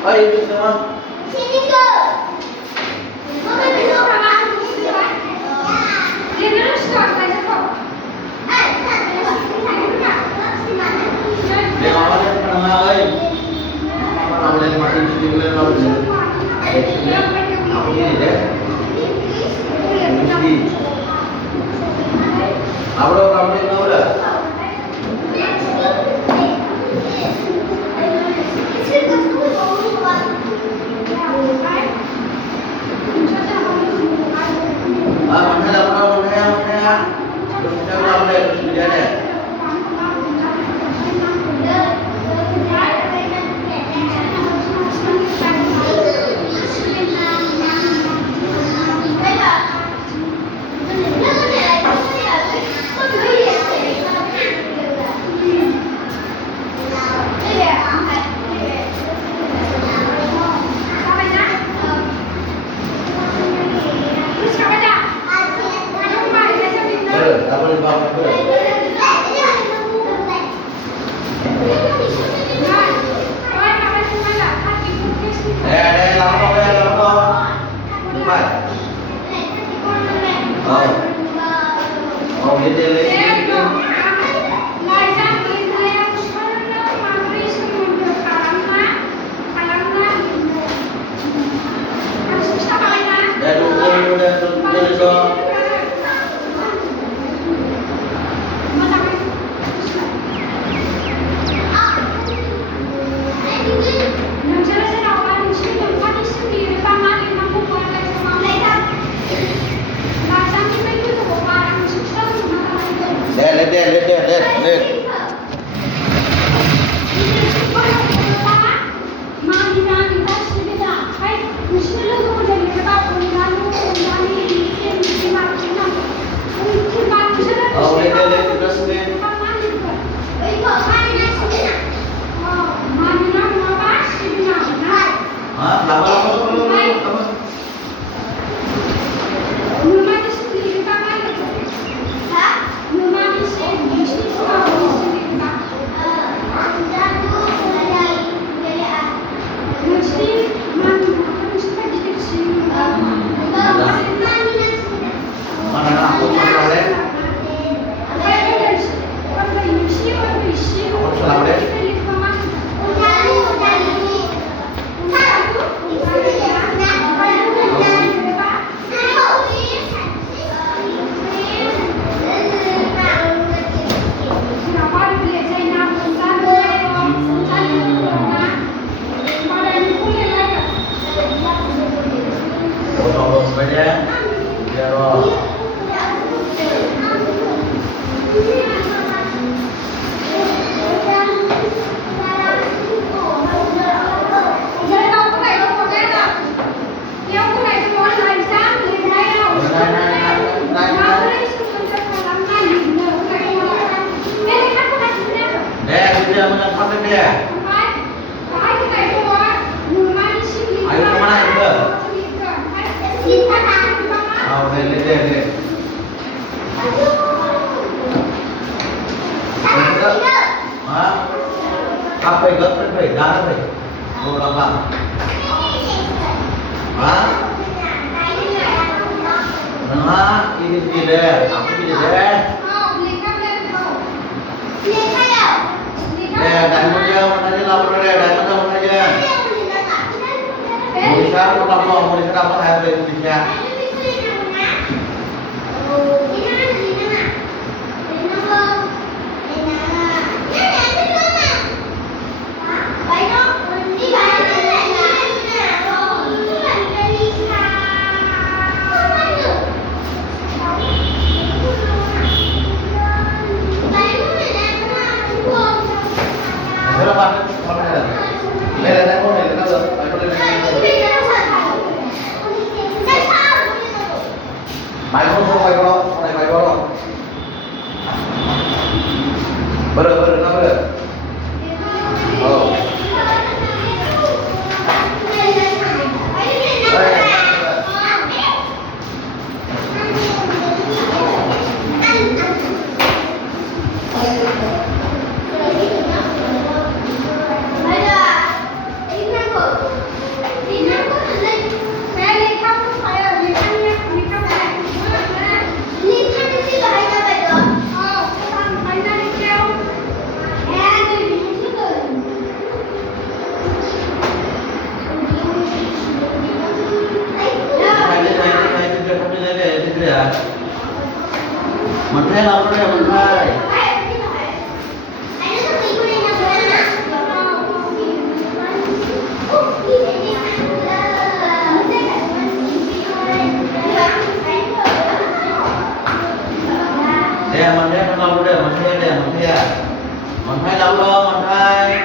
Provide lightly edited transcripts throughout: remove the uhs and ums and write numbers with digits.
Ayo semua. Sini kok. Mama besok sama aku dia terus kok kayak kok. Dia awalnya pernah ngapain? Mana boleh makin sedikit boleh ngapain? Aku ini deh. Mesti. Apa lo kamu ini udah? Mana ada mana ya? Terus kita ulang deh, terus dia deh. Apa di bawah itu? Lama. Cepat. Oh, gitu ya. Lihat. Oh, lihat terus lihat. Lama. Mana aku boleh? Aku salah deh. Tolong saja. Biar dia menempatkan dia. Ayo kemana itu? Oh, deh. Apa itu? Dah. Oh, lama. Ini dia. Aku ini deh. Diamond dia mana aja lapor deh, diamond mana aja. Indonesia mau dapat harga Indonesia. Mình thấy lâu rồi mình thấy. Đây mình thấy lâu rồi mình thấy đây mình thấy lâu rồi mình thấy.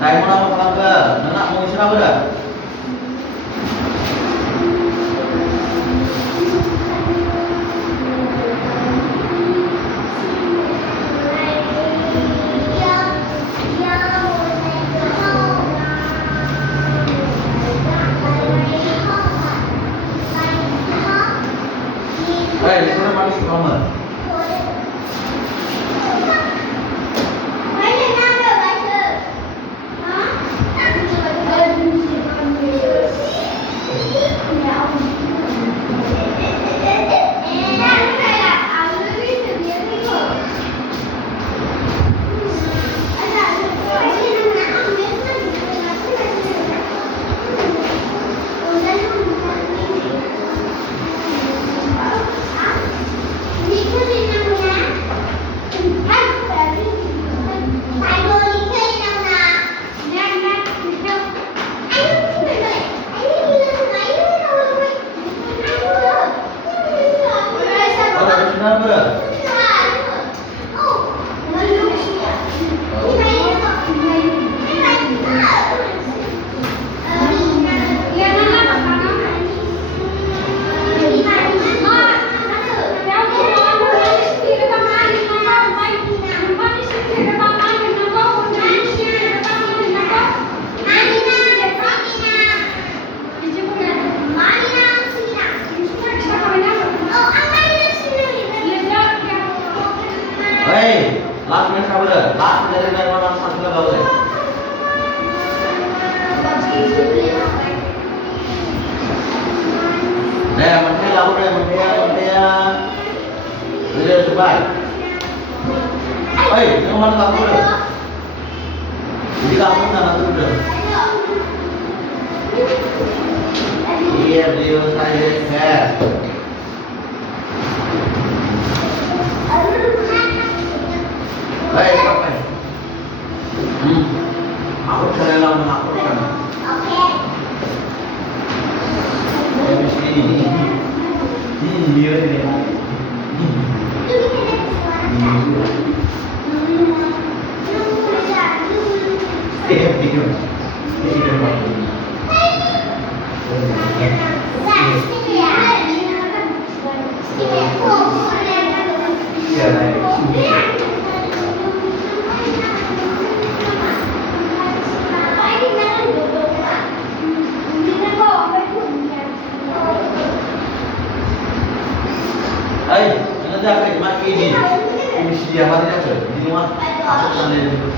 Đây mau đâu mau ke, nak mau isi apa dah? Baik, di sana manis kamar. Kenapa? Hey, last minute apa dah? Last minute dari mana satu lagi boleh? Nih, menteri lalu deh, menteri ya. Udah coba. Hey, yang mana kamu dah? Jadi kamu nak tu dah. Iya, dia saya share. Baik, apa? Aku cari lama aku kan. Di sini. Dia ini. Hey, nanti apa yang mati ini? Mesti dia mati aja. Di rumah aku sana dulu.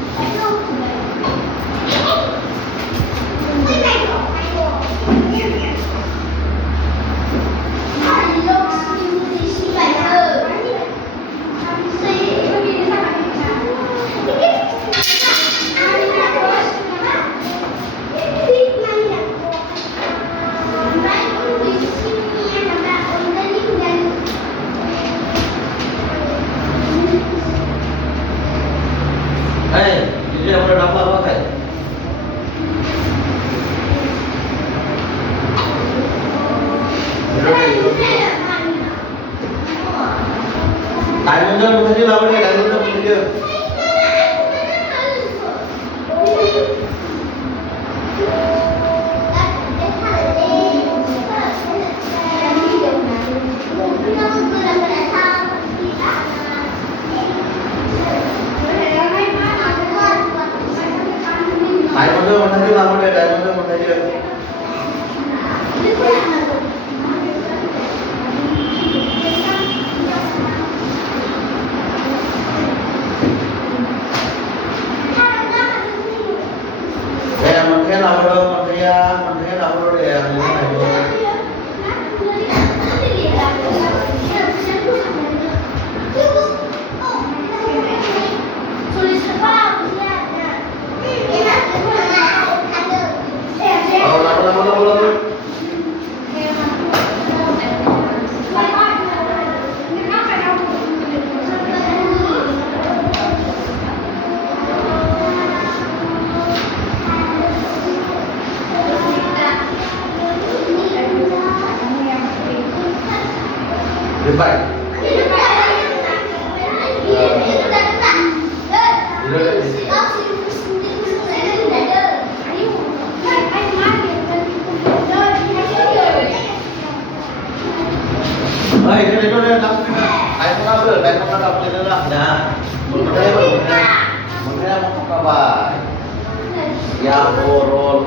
Hey, ini yang udah dapat apa kan? Diamond dah mesti lawan dia, diamond dah mesti dia. Diamond dah mesti lawan dia, diamond dah mesti dia. Baik. Baik, itu dia langsung. Ayo ngobrol, ayo ngobrol lah. Nah, mengenai mau kabar. Ya, boro,